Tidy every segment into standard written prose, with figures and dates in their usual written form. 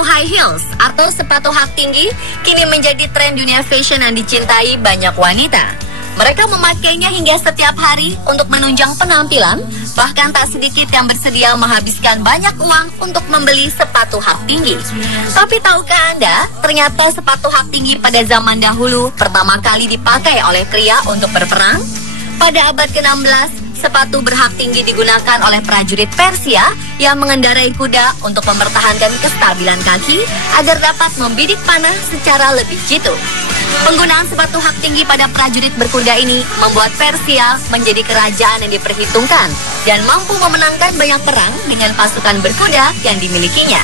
Sepatu high heels atau sepatu hak tinggi kini menjadi tren dunia fashion yang dicintai banyak wanita. Mereka memakainya hingga setiap hari untuk menunjang penampilan, bahkan tak sedikit yang bersedia menghabiskan banyak uang untuk membeli sepatu hak tinggi. Tapi tahukah Anda, ternyata sepatu hak tinggi pada zaman dahulu pertama kali dipakai oleh pria untuk berperang? Pada abad ke-16, sepatu berhak tinggi digunakan oleh prajurit Persia yang mengendarai kuda untuk mempertahankan kestabilan kaki agar dapat membidik panah secara lebih jitu. Penggunaan sepatu hak tinggi pada prajurit berkuda ini membuat Persia menjadi kerajaan yang diperhitungkan dan mampu memenangkan banyak perang dengan pasukan berkuda yang dimilikinya.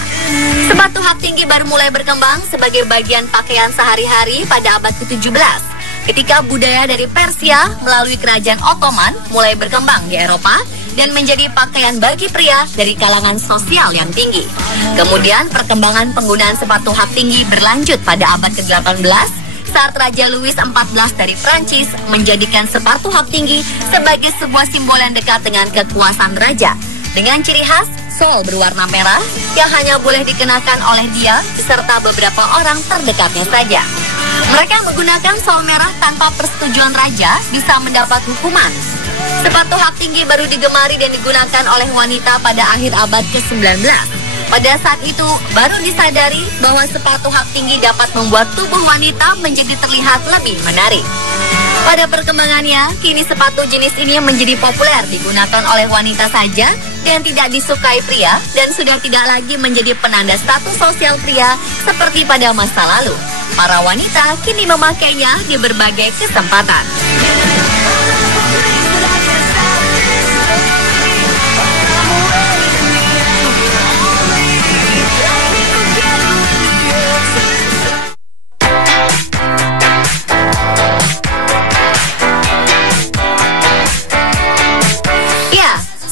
Sepatu hak tinggi baru mulai berkembang sebagai bagian pakaian sehari-hari pada abad ke-17. Ketika budaya dari Persia melalui kerajaan Ottoman mulai berkembang di Eropa dan menjadi pakaian bagi pria dari kalangan sosial yang tinggi. Kemudian perkembangan penggunaan sepatu hak tinggi berlanjut pada abad ke-18 saat Raja Louis XIV dari Prancis menjadikan sepatu hak tinggi sebagai sebuah simbol yang dekat dengan kekuasaan raja. Dengan ciri khas sol berwarna merah yang hanya boleh dikenakan oleh dia serta beberapa orang terdekatnya saja. Mereka menggunakan sol merah tanpa persetujuan raja bisa mendapat hukuman. Sepatu hak tinggi baru digemari dan digunakan oleh wanita pada akhir abad ke-19. Pada saat itu, baru disadari bahwa sepatu hak tinggi dapat membuat tubuh wanita menjadi terlihat lebih menarik. Pada perkembangannya, kini sepatu jenis ini menjadi populer digunakan oleh wanita saja dan tidak disukai pria dan sudah tidak lagi menjadi penanda status sosial pria seperti pada masa lalu. Para wanita kini memakainya di berbagai kesempatan.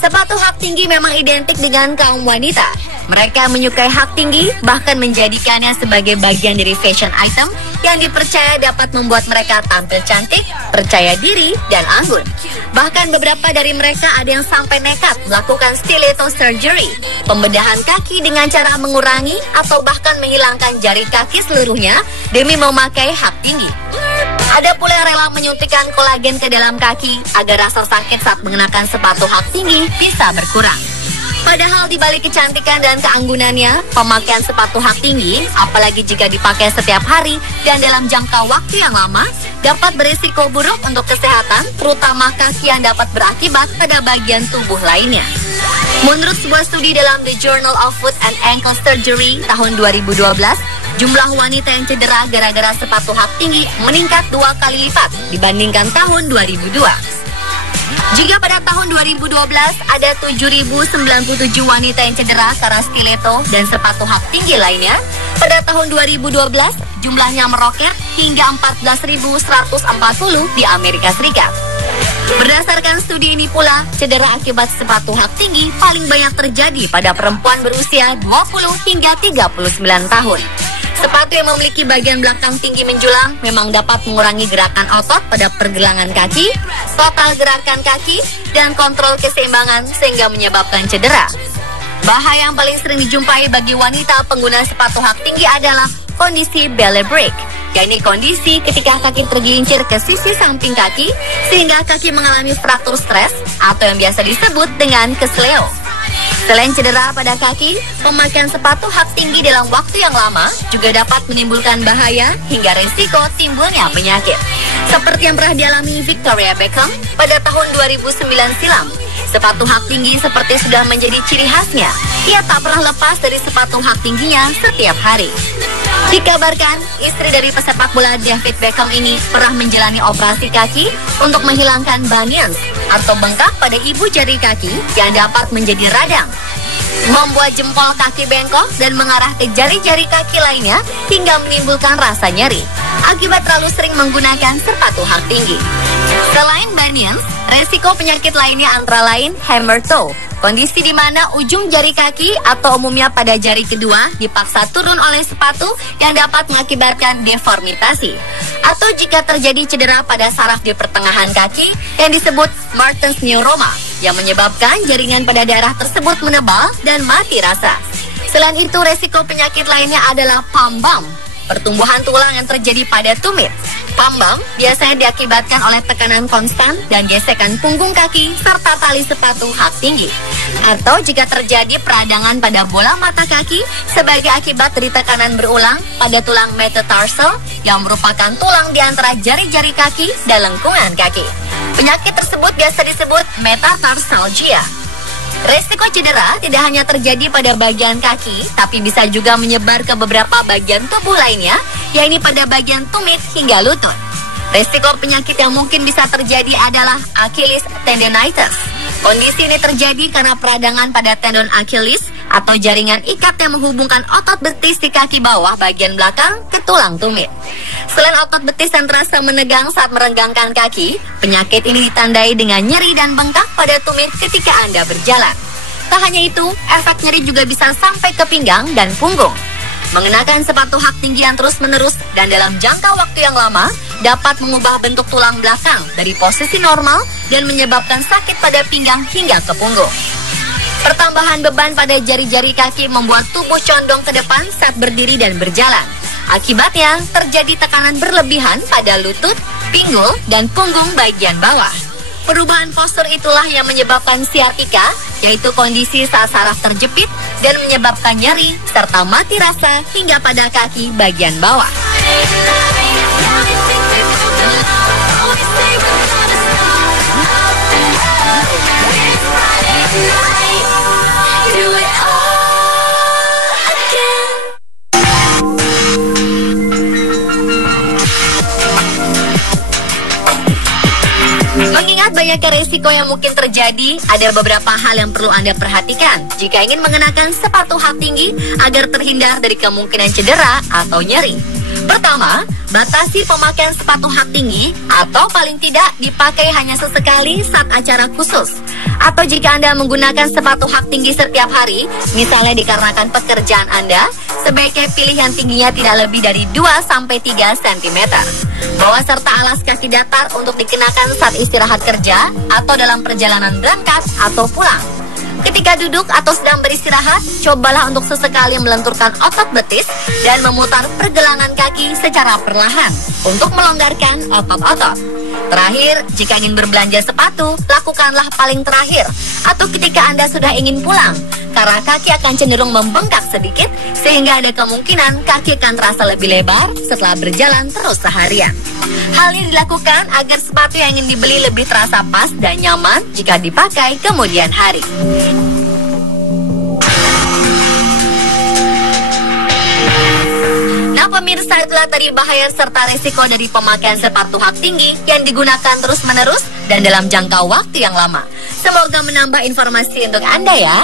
Sepatu hak tinggi memang identik dengan kaum wanita. Mereka menyukai hak tinggi, bahkan menjadikannya sebagai bagian dari fashion item yang dipercaya dapat membuat mereka tampil cantik, percaya diri, dan anggun. Bahkan beberapa dari mereka ada yang sampai nekat melakukan stiletto surgery, pembedahan kaki dengan cara mengurangi atau bahkan menghilangkan jari kaki seluruhnya demi memakai hak tinggi. Ada pula yang rela menyuntikkan kolagen ke dalam kaki agar rasa sakit saat mengenakan sepatu hak tinggi bisa berkurang. Padahal di balik kecantikan dan keanggunannya, pemakaian sepatu hak tinggi, apalagi jika dipakai setiap hari dan dalam jangka waktu yang lama, dapat berisiko buruk untuk kesehatan, terutama kaki yang dapat berakibat pada bagian tubuh lainnya. Menurut sebuah studi dalam The Journal of Foot and Ankle Surgery tahun 2012, jumlah wanita yang cedera gara-gara sepatu hak tinggi meningkat 2 kali lipat dibandingkan tahun 2002. Jika pada tahun 2012 ada 7.097 wanita yang cedera karena stiletto dan sepatu hak tinggi lainnya, pada tahun 2012 jumlahnya meroket hingga 14.140 di Amerika Serikat. Berdasarkan studi ini pula, cedera akibat sepatu hak tinggi paling banyak terjadi pada perempuan berusia 20 hingga 39 tahun. Sepatu yang memiliki bagian belakang tinggi menjulang memang dapat mengurangi gerakan otot pada pergelangan kaki, total gerakan kaki, dan kontrol keseimbangan sehingga menyebabkan cedera. Bahaya yang paling sering dijumpai bagi wanita pengguna sepatu hak tinggi adalah kondisi belly break, yakni kondisi ketika kaki tergelincir ke sisi samping kaki sehingga kaki mengalami fraktur stres atau yang biasa disebut dengan kesleo. Selain cedera pada kaki, pemakaian sepatu hak tinggi dalam waktu yang lama juga dapat menimbulkan bahaya hingga risiko timbulnya penyakit. Seperti yang pernah dialami Victoria Beckham pada tahun 2009 silam. Sepatu hak tinggi seperti sudah menjadi ciri khasnya. Ia tak pernah lepas dari sepatu hak tingginya setiap hari. Dikabarkan, istri dari pesepak bola David Beckham ini pernah menjalani operasi kaki untuk menghilangkan bunions atau bengkak pada ibu jari kaki yang dapat menjadi radang, membuat jempol kaki bengkok dan mengarah ke jari-jari kaki lainnya hingga menimbulkan rasa nyeri akibat terlalu sering menggunakan sepatu hak tinggi. Selain bunions, resiko penyakit lainnya antara lain hammer toe, kondisi di mana ujung jari kaki atau umumnya pada jari kedua dipaksa turun oleh sepatu yang dapat mengakibatkan deformitasi. Atau jika terjadi cedera pada saraf di pertengahan kaki yang disebut Martens neuroma yang menyebabkan jaringan pada daerah tersebut menebal dan mati rasa. Selain itu, resiko penyakit lainnya adalah palm bump, pertumbuhan tulang yang terjadi pada tumit. Palm bump biasanya diakibatkan oleh tekanan konstan dan gesekan punggung kaki serta tali sepatu hak tinggi. Atau jika terjadi peradangan pada bola mata kaki sebagai akibat dari tekanan berulang pada tulang metatarsal yang merupakan tulang di antara jari-jari kaki dan lengkungan kaki. Penyakit tersebut biasa disebut metatarsalgia. Resiko cedera tidak hanya terjadi pada bagian kaki, tapi bisa juga menyebar ke beberapa bagian tubuh lainnya, yaitu pada bagian tumit hingga lutut. Resiko penyakit yang mungkin bisa terjadi adalah Achilles tendonitis. Kondisi ini terjadi karena peradangan pada tendon Achilles atau jaringan ikat yang menghubungkan otot betis di kaki bawah bagian belakang ke tulang tumit. Selain otot betis yang terasa menegang saat merenggangkan kaki, penyakit ini ditandai dengan nyeri dan bengkak pada tumit ketika Anda berjalan. Tak hanya itu, efek nyeri juga bisa sampai ke pinggang dan punggung. Mengenakan sepatu hak tinggi yang terus-menerus dan dalam jangka waktu yang lama dapat mengubah bentuk tulang belakang dari posisi normal dan menyebabkan sakit pada pinggang hingga ke punggung. Pertambahan beban pada jari-jari kaki membuat tubuh condong ke depan saat berdiri dan berjalan. Akibatnya, terjadi tekanan berlebihan pada lutut, pinggul, dan punggung bagian bawah. Perubahan postur itulah yang menyebabkan sciatica, yaitu kondisi saat saraf terjepit dan menyebabkan nyeri serta mati rasa hingga pada kaki bagian bawah. Mengingat banyaknya resiko yang mungkin terjadi, ada beberapa hal yang perlu Anda perhatikan jika ingin mengenakan sepatu hak tinggi agar terhindar dari kemungkinan cedera atau nyeri. Pertama, batasi pemakaian sepatu hak tinggi atau paling tidak dipakai hanya sesekali saat acara khusus. Atau jika Anda menggunakan sepatu hak tinggi setiap hari, misalnya dikarenakan pekerjaan Anda, sebaiknya pilih yang tingginya tidak lebih dari 2-3 cm. Bawa serta alas kaki datar untuk dikenakan saat istirahat kerja atau dalam perjalanan berangkat atau pulang. Ketika duduk atau sedang beristirahat, cobalah untuk sesekali melenturkan otot betis dan memutar pergelangan kaki secara perlahan untuk melonggarkan otot-otot. Terakhir, jika ingin berbelanja sepatu, lakukanlah paling terakhir atau ketika Anda sudah ingin pulang, karena kaki akan cenderung membengkak sedikit sehingga ada kemungkinan kaki akan terasa lebih lebar setelah berjalan terus seharian. Hal ini dilakukan agar sepatu yang ingin dibeli lebih terasa pas dan nyaman jika dipakai kemudian hari. Nah pemirsa, itulah tadi bahaya serta risiko dari pemakaian sepatu hak tinggi yang digunakan terus-menerus dan dalam jangka waktu yang lama. Semoga menambah informasi untuk Anda ya.